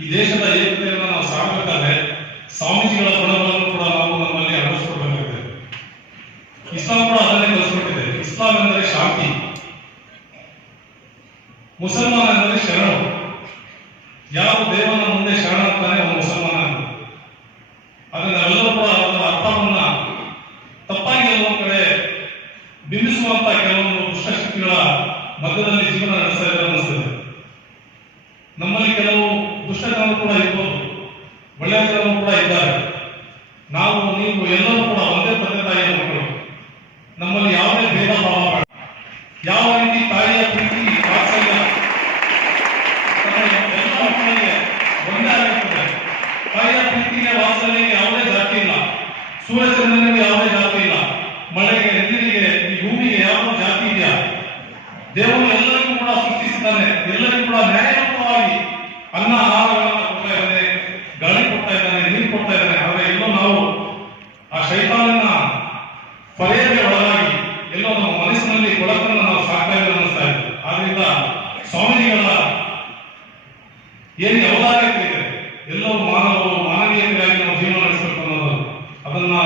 ಈ ದೇಶದ ಏಕತೆಯನ್ನು ನಾವು ಸಾಗಬೇಕಾದ್ರೆ ಸ್ವಾಮೀಜಿಗಳ ಗುಣಗಳನ್ನು ಕೂಡ ನಾವು ನಮ್ಮಲ್ಲಿ ಅಳವಡಿಸ್ಕೊಳ್ಬೇಕಾಗಿದೆ ಇಸ್ಲಾಂ ಕೂಡ ಅದನ್ನೇ ಕಲಿಸ್ಕೊಟ್ಟಿದೆ. ಇಸ್ಲಾಂ ಎಂದರೆ ಶಾಂತಿ. ಮುಸಲ್ಮಾನ ಎಂದರೆ ಶರಣು. ಯಾವ ದೇವನ ಮುಂದೆ ಶರಣಾಗ್ತಾನೆ ಅವನು ಮುಸಲ್ಮಾನ ಅದನ್ನ ಎಲ್ಲರೂ ಕೂಡ ಅದರ ಅರ್ಥವನ್ನ ತಪ್ಪಾಗಿ ಕೆಲವೊಂದು ಕಡೆ ಬಿಂಬಿಸುವಂತ ಕೆಲವೊಂದು ದುಷ್ಟಶಕ್ತಿಗಳ ಮಧ್ಯದಲ್ಲಿ ಜೀವನ ನಡೆಸ್ತಾ ಇದ್ದಾರೆ ಅನ್ನಿಸ್ತದೆ. ನಮ್ಮಲ್ಲಿ ಕೆಲವು ಜನರು ಕೂಡ ಇರ್ಬೋದು. ಒಳ್ಳೆಯವರು ಕೂಡ ಇದ್ದಾರೆ. ನಾವು, ನೀವು ಎಲ್ಲರೂ ಕೂಡ ಒಂದೇ ತಂದೆ ತಾಯಿಯ ಮಕ್ಕಳು. ನಮ್ಮಲ್ಲಿ ಯಾವುದೇ ಭೇದ ಭಾವ ಬೇಡ. ಯಾವ ರೀತಿ ತಾಯಿಯ ಪ್ರೀತಿ, ವಾತ್ಸಲ್ಯ ಎಲ್ಲ ಮಕ್ಕಳಿಗೆ ಒಂದೇ ಆಗಿರ್ತದೆ. ತಾಯಿಯ ಪ್ರೀತಿಗೆ, ವಾತ್ಸಲ್ಯಕ್ಕೆ ಯಾವುದೇ ಜಾತಿ ಇಲ್ಲ. ಸೂರ್ಯಚಂದ್ರನಿಗೆ ಯಾವುದೇ ಜಾತಿ ಇಲ್ಲ. ಮಳೆಗೆ, ನೀರಿಗೆ, ಈ ಭೂಮಿಗೆ ಯಾವ ಜಾತಿ ಇದೆಯಾ? ದೇವರು ಎಲ್ಲರಿಗೂ ಕೂಡ ಸೃಷ್ಟಿಸಿದ್ದಾನೆ. ಎಲ್ಲರಿಗೂ ಕೂಡ ನ್ಯಾಯಯುತವಾಗಿ ಅನ್ನ ಆಹಾರಗಳನ್ನು ಕೊಡ್ತಾ ಇದ್ದಾನೆ, ಗಾಳಿ ಕೊಡ್ತಾ ಇದ್ದಾನೆ, ನೀರು ಕೊಡ್ತಾ ಇದ್ದಾನೆ. ಆದರೆ ಎಲ್ಲೋ ನಾವು ಆ ಶೈತಾನನ ಫಲೆಯಕ್ಕೆ ಒಳಗಾಗಿ ಎಲ್ಲೋ ನಮ್ಮ ಮನಸ್ಸಿನಲ್ಲಿ ಕೊಳಕನ್ನು ನಾವು ಸಾಕ್ತಾ ಇದ್ದೇವೆ ಅನ್ನಿಸ್ತಾ ಇದೆ. ಆದ್ರಿಂದ ಸ್ವಾಮೀಜಿಗಳ ಏನು ಔದಾರ್ಯತೆ ಎಲ್ಲೋ ಎಲ್ಲರೂ ಮಾನವರು ಮಾನವೀಯತೆಯಾಗಿ ನಾವು ಜೀವನ ನಡೆಸಬೇಕು ಅನ್ನೋದು. ಅದನ್ನ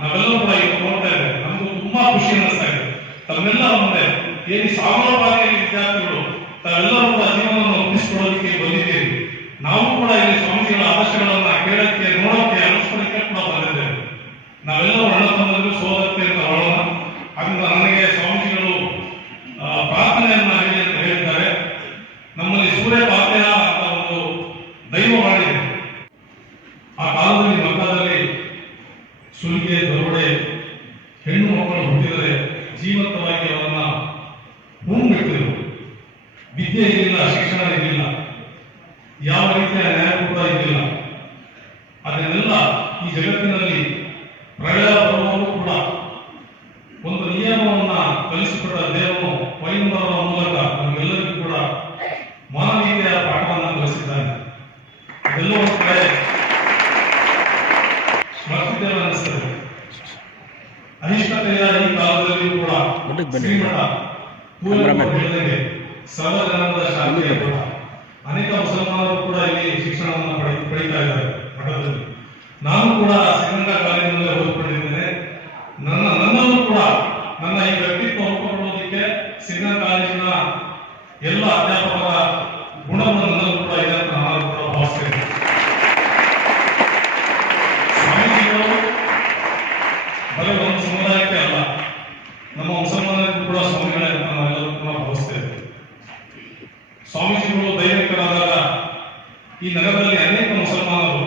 ನಾವೆಲ್ಲರೂ ಕೂಡ ಈಗ ನೋಡ್ತಾ ಇದ್ದೇವೆ. ನಮಗೂ ತುಂಬಾ ಖುಷಿ ಅನ್ನಿಸ್ತಾ ಇದೆ. ತಮ್ಮೆಲ್ಲರ ಮುಂದೆ ಏನು ಸಾವಿರ ಬಾರಿಯಲ್ಲಿ ವಿದ್ಯಾರ್ಥಿಗಳು, ತಾವೆಲ್ಲರೂ ಕೂಡ ಜೀವನವನ್ನು ರೂಪಿಸಿಕೊಳ್ಳೋದಕ್ಕೆ ಬಂದಿದ್ದೇವೆ. ನಾವು ಕೂಡ ಇಲ್ಲಿ ಸ್ವಾಮಿಗಳ ಆದರ್ಶಗಳನ್ನ ಕೇಳಕ್ಕೆ ನೋಡೋಕೆ ಅನುಷ್ಠಾನಕ್ಕೆ ಕೂಡ ಬಂದಿದ್ದೇವೆ. ನಾವೆಲ್ಲರೂ ಅಣ್ಣ ತಮ್ಮಂದಿರು ಸೋದತ್ತೆ ಅಂತ ಹೇಳೋಣ ಅದರಿಂದ ನನಗೆ ಸ್ವಾಮೀಜಿಗಳು ಪ್ರಾರ್ಥನೆಯನ್ನ ಹೇಳಿ ಅಂತ ಹೇಳಿದ್ದಾರೆ ನಮ್ಮಲ್ಲಿ ಸೂರ್ಯ ಪಾತ್ಯ ಅಂತ ಒಂದು ದೈವ ಮಾಡಿದೆ ಆ ಕಾಲದಲ್ಲಿ ಮಕ್ಕಳಲ್ಲಿ ಸುಲಿಗೆ, ದರೋಡೆ, ಹೆಣ್ಣು ಮಕ್ಕಳು ಹುಟ್ಟಿದರೆ ಜೀವಂತವಾಗಿ ಅವರನ್ನ ವಿದ್ಯೆ ಇರಲಿಲ್ಲ ಶಿಕ್ಷಣ ಇರಲಿಲ್ಲ. ಯಾವ ರೀತಿಯ ನ್ಯಾಯ ಕೂಡ ಇರಲಿಲ್ಲ. ಅದನ್ನೆಲ್ಲ ಈ ಜಗತ್ತಿನಲ್ಲಿ ಪ್ರಳಯ ಬರುವವರು ಕೂಡ ಒಂದು ನಿಯಮವನ್ನ ಕಲಿಸಿಕೊಟ್ಟ ದೇವರು ಪೈಂಬರರ ಮೂಲಕ ನಮಗೆಲ್ಲರಿಗೂ ಕೂಡ ಮಾನವೀಯತೆಯ ಪಾಠವನ್ನು ಕಲಿಸಿದ್ದಾನೆ. ಇದೆಲ್ಲ ಒಂದು ಕಡೆ ಸ್ಮರಿಸಿದ್ದೇವೆ ಅನ್ನಿಸ್ತದೆ. ಅನಿಷ್ಟತೆಯ ಈ ಕಾಲದಲ್ಲಿಯೂ ಕೂಡ. ಶ್ರೀಮಠ ಸರ್ವಜನದ ಶಾಂತಿಯ ಮಠ ಅನೇಕ ಮುಸಲ್ಮಾನರು ಕೂಡ ಇಲ್ಲಿ ಶಿಕ್ಷಣವನ್ನು ಪಡೆದು ಪಡಿತಾ ಇದ್ದಾರೆ ಮಠದಲ್ಲಿ ನಾನು ಕೂಡ ಶ್ರೀರಂಗ ಕಾಲೇಜಿನಲ್ಲಿ ಓದ್ಕೊಂಡಿದ್ದೇನೆ. ನನ್ನ, ನನ್ನನ್ನು ಕೂಡ ನನ್ನ ಈ ವ್ಯಕ್ತಿತ್ವ ರೂಪುಗೊಳ್ಳುವುದಕ್ಕೆ ಸಿಗ್ನಲ್ ಕಾಲೇಜಿನ ಎಲ್ಲ ಅಧ್ಯಾಪಕರ ಗುಣಗಳು ನನ್ನಲ್ಲೂ ಕೂಡ ಇದೆ ಅಂತ ನಾನು ಕೂಡ ಭಾವಿಸ್ತೇನೆ ಸ್ವಾಮೀಜಿಗಳು ಬರೀ ಒಂದು ಸಮುದಾಯಕ್ಕೆ ಅಲ್ಲ ನಮ್ಮ ಮುಸಲ್ಮಾನರಿಗೂ ಕೂಡ ಸ್ವಾಮಿಗಳೇ ಅಂತ ನಾವೆಲ್ಲರೂ ಕೂಡ ಭಾವಿಸ್ತೇವೆ ಸ್ವಾಮೀಜಿಗಳು ದೈವಿಕರಾದಾಗ ಈ ನಗರದಲ್ಲಿ ಅನೇಕ ಮುಸಲ್ಮಾನರು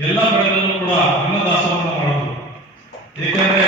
ಎಲ್ಲ ಕಡೆಗಳಲ್ಲೂ ಕೂಡ ಅನ್ನದಾಸವನ್ನು ಮಾಡೋದು ಏಕೆಂದ್ರೆ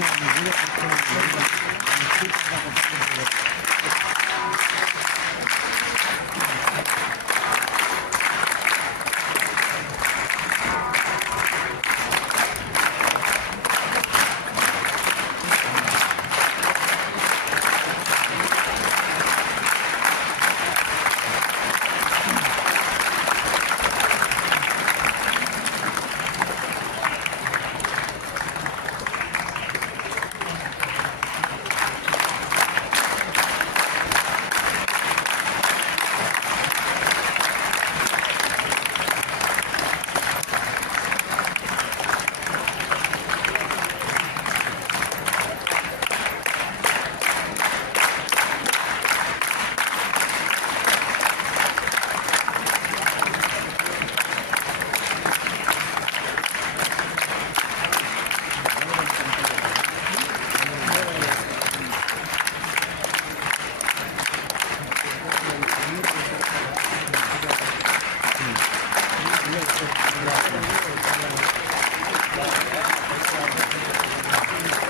Gracias. Thank you.